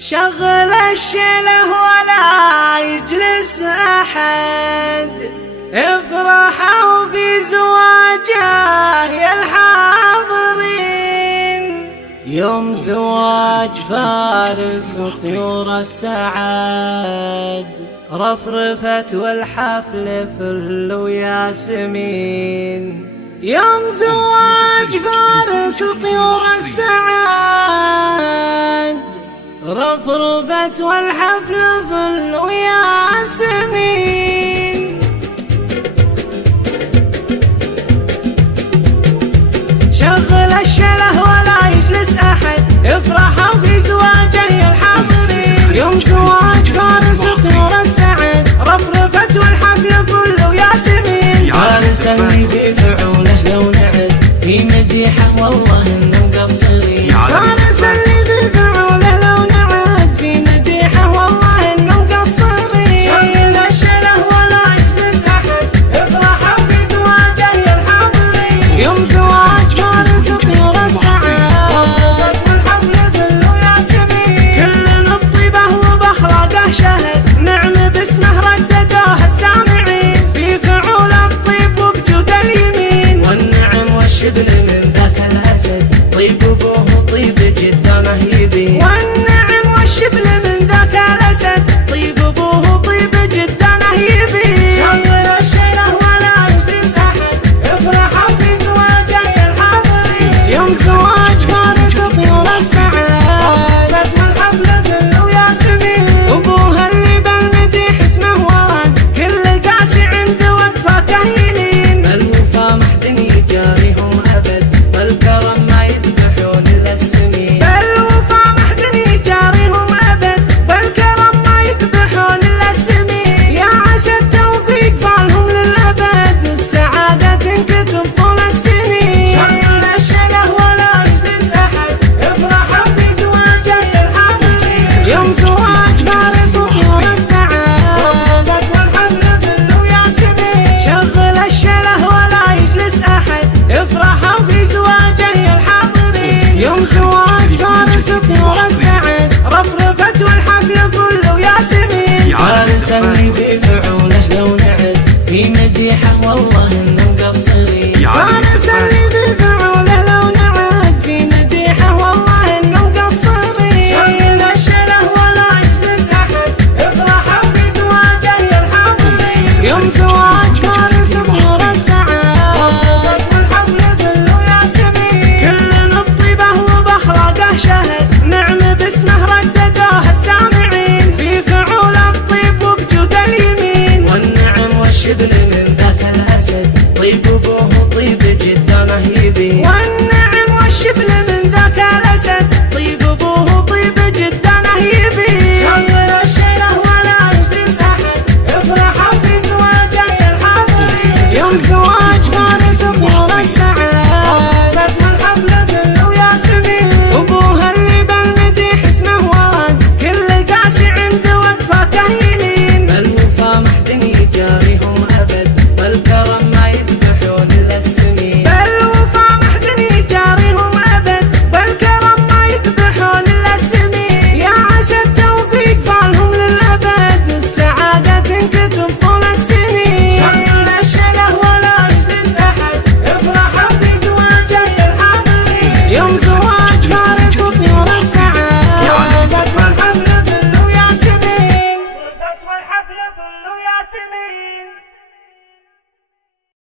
شغل الشله ولا يجلس أحد، افرحوا في زواجه يا الحاضرين. يوم زواج فارس وطيور السعد، رفرفت والحفل فل وياسمين. يوم زواج فارس وطيور السعد، رفرفت والحفل فل وياسمين. شغل الشله ولا يجلس أحد، افرحوا في زواجه يا الحاضرين. يوم زواج فارس وطيور السعد، رفرفت والحفل فل وياسمين. فارس اللي في فعوله لو نعد، في مديحه والله انه مقصرين. فارس اللي في فعوله لو نعد، في مديحه والله انه مقصرين. شغل الشله ولا يجلس أحد، افرحوا في زواجه يا الحاضرين. يوم زواج فارس وطيور السعد، رفرفت والحفل فل وياسمين. كلنا بطيبه وبأخلاقه شهد، نعم باسمه رددوه السامعين. في فعول الطيب وبجود اليمين، والنعم والشبل من ذاك الأسد. طيب أبوه طيب جدا مهيبين.